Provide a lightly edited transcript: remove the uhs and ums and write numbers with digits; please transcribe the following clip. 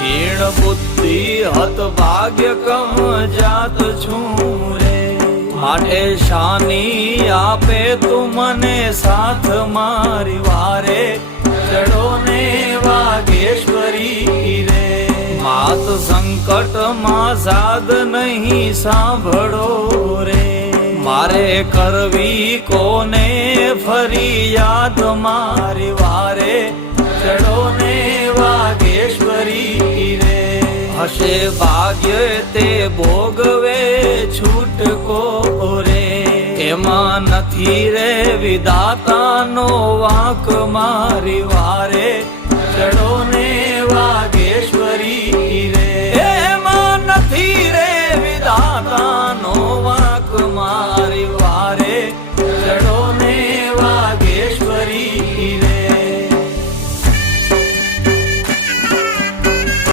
હીણ બુદ્ધિ હત ભાગ્ય કમ જાત છું રે, માટે શાની આપે તું મને સાથ મારી વારે, ચડો ને વાગેશ્વરી રે। માત સંકટ માં સાધ નહીં સાંભળો રે, મારે કરવી કોને ફરિયાદ મારી વારે, ચડો ને વાગેશ્વરી રે। હશે ભાગ્ય તે ભોગવે છૂટકો રે, એમાં નથી રે વિધાતાનો વાંક મારી વારે, ચડો ને વાગેશ્વરી